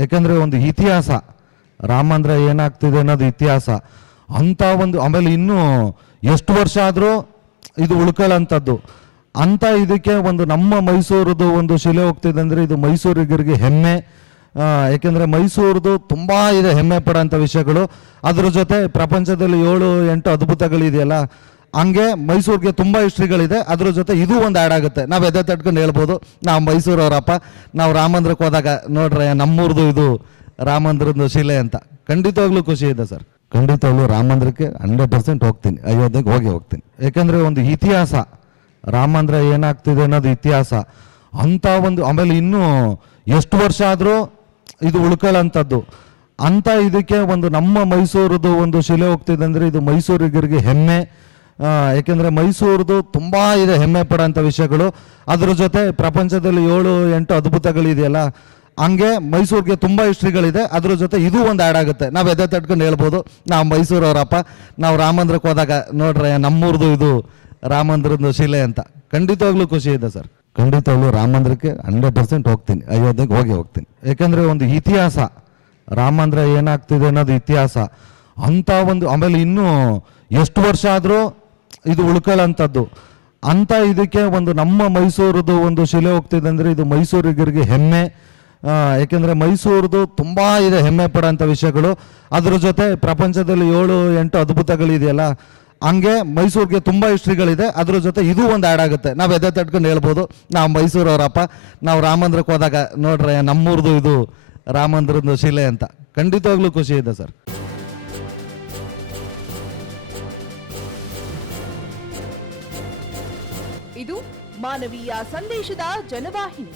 ಯಾಕೆಂದರೆ ಒಂದು ಇತಿಹಾಸ, ರಾಮ ಮಂದಿರ ಏನಾಗ್ತಿದೆ ಅನ್ನೋದು ಇತಿಹಾಸ ಅಂಥ ಒಂದು. ಆಮೇಲೆ ಇನ್ನೂ ಎಷ್ಟು ವರ್ಷ ಆದರೂ ಇದು ಉಳ್ಕೊಳ್ಳೋಂಥದ್ದು ಅಂಥ ಇದಕ್ಕೆ ಒಂದು ನಮ್ಮ ಮೈಸೂರದು ಒಂದು ಶಿಲೆ ಹೋಗ್ತಿದೆ ಅಂದರೆ ಇದು ಮೈಸೂರಿಗರಿಗೆ ಹೆಮ್ಮೆ. ಯಾಕೆಂದರೆ ಮೈಸೂರದು ತುಂಬ ಇದೆ ಹೆಮ್ಮೆ ಪಡೋಂಥ ವಿಷಯಗಳು. ಅದ್ರ ಜೊತೆ ಪ್ರಪಂಚದಲ್ಲಿ 7-8 ಅದ್ಭುತಗಳಿದೆಯಲ್ಲ, ಹಂಗೆ ಮೈಸೂರಿಗೆ ತುಂಬ ಹಿಸ್ಟ್ರಿಗಳಿದೆ. ಅದ್ರ ಜೊತೆ ಇದು ಒಂದು ಆ್ಯಡ್ ಆಗುತ್ತೆ. ನಾವು ಎದೆ ತಟ್ಕೊಂಡು ಹೇಳ್ಬೋದು, ನಾವು ಮೈಸೂರವರಪ್ಪ, ನಾವು ರಾಮ ಮಂದಿರಕ್ಕೆ ಹೋದಾಗ ನೋಡ್ರೆ ನಮ್ಮೂರ್ದು ಇದು ರಾಮ ಮಂದಿರದ ಶಿಲೆ ಅಂತ. ಖಂಡಿತವಾಗ್ಲೂ ಖುಷಿ ಇದೆ ಸರ್. ಖಂಡಿತವಾಗ್ಲೂ ರಾಮ ಮಂದಿರಕ್ಕೆ 100% ಹೋಗ್ತೀನಿ, ಅಯೋಧ್ಯೆಗೆ ಹೋಗ್ತೀನಿ. ಯಾಕೆಂದರೆ ಒಂದು ಇತಿಹಾಸ, ರಾಮ ಮಂದಿರ ಏನಾಗ್ತಿದೆ ಅನ್ನೋದು ಇತಿಹಾಸ ಅಂಥ ಒಂದು. ಆಮೇಲೆ ಇನ್ನೂ ಎಷ್ಟು ವರ್ಷ ಆದರೂ ಇದು ಉಳ್ಕೊಳ್ಳೋಂಥದ್ದು ಅಂಥ ಇದಕ್ಕೆ ಒಂದು ನಮ್ಮ ಮೈಸೂರದು ಒಂದು ಶಿಲೆ ಹೋಗ್ತಿದೆ ಅಂದರೆ ಇದು ಮೈಸೂರಿಗರಿಗೆ ಹೆಮ್ಮೆ. ಯಾಕೆಂದರೆ ಮೈಸೂರದು ತುಂಬ ಇದೆ ಹೆಮ್ಮೆ ಪಡೋಂಥ ವಿಷಯಗಳು. ಅದ್ರ ಜೊತೆ ಪ್ರಪಂಚದಲ್ಲಿ 7-8 ಅದ್ಭುತಗಳಿದೆಯಲ್ಲ, ಹಂಗೆ ಮೈಸೂರಿಗೆ ತುಂಬ ಹಿಸ್ಟ್ರಿಗಳಿದೆ. ಅದ್ರ ಜೊತೆ ಇದು ಒಂದು ಆ್ಯಡ್ ಆಗುತ್ತೆ. ನಾವು ಎದೆ ತಟ್ಕೊಂಡು ಹೇಳ್ಬೋದು, ನಾವು ಮೈಸೂರವರಪ್ಪ, ನಾವು ರಾಮ ಮಂದಿರಕ್ಕೆ ಹೋದಾಗ ನೋಡ್ರೆ ನಮ್ಮೂರ್ದು ಇದು ರಾಮ ಮಂದಿರದ ಶಿಲೆ ಅಂತ. ಖಂಡಿತವಾಗ್ಲೂ ಖುಷಿ ಇದೆ ಸರ್. ಖಂಡಿತವಾಗ್ಲೂ ರಾಮ ಮಂದಿರಕ್ಕೆ 100% ಹೋಗ್ತೀನಿ, ಅಯೋಧ್ಯೆಗೆ ಹೋಗ್ತೀನಿ. ಯಾಕೆಂದರೆ ಒಂದು ಇತಿಹಾಸ, ರಾಮ ಮಂದಿರ ಏನಾಗ್ತಿದೆ ಅನ್ನೋದು ಇತಿಹಾಸ ಅಂಥ ಒಂದು. ಆಮೇಲೆ ಇನ್ನೂ ಎಷ್ಟು ವರ್ಷ ಆದರೂ ಇದು ಉಳ್ಕೊಳ್ಳೋಂಥದ್ದು ಅಂಥ ಇದಕ್ಕೆ ಒಂದು ನಮ್ಮ ಮೈಸೂರದು ಒಂದು ಶಿಲೆ ಹೋಗ್ತಿದೆ ಅಂದರೆ ಇದು ಮೈಸೂರಿಗರಿಗೆ ಹೆಮ್ಮೆ. ಯಾಕೆಂದರೆ ಮೈಸೂರದು ತುಂಬ ಇದೆ ಹೆಮ್ಮೆ ಪಡೋಂಥ ವಿಷಯಗಳು. ಅದ್ರ ಜೊತೆ ಪ್ರಪಂಚದಲ್ಲಿ 7-8 ಅದ್ಭುತಗಳಿದೆಯಲ್ಲ, ಹಂಗೆ ಮೈಸೂರಿಗೆ ತುಂಬ ಹಿಸ್ಟ್ರಿಗಳಿದೆ. ಅದ್ರ ಜೊತೆ ಇದು ಒಂದು ಆ್ಯಡ್ ಆಗುತ್ತೆ. ನಾವು ಎದೆ ತಟ್ಕೊಂಡು ಹೇಳ್ಬೋದು, ನಾವು ಮೈಸೂರವರಪ್ಪ, ನಾವು ರಾಮ ಮಂದಿರಕ್ಕೆ ಹೋದಾಗ ನೋಡ್ರೆ ನಮ್ಮೂರ್ದು ಇದು ರಾಮ ಮಂದಿರದ ಶಿಲೆ ಅಂತ. ಖಂಡಿತವಾಗ್ಲೂ ಖುಷಿ ಇದೆ ಸರ್. ಇದು ಮಾನವೀಯ ಸಂದೇಶದ ಜನವಾಹಿನಿ.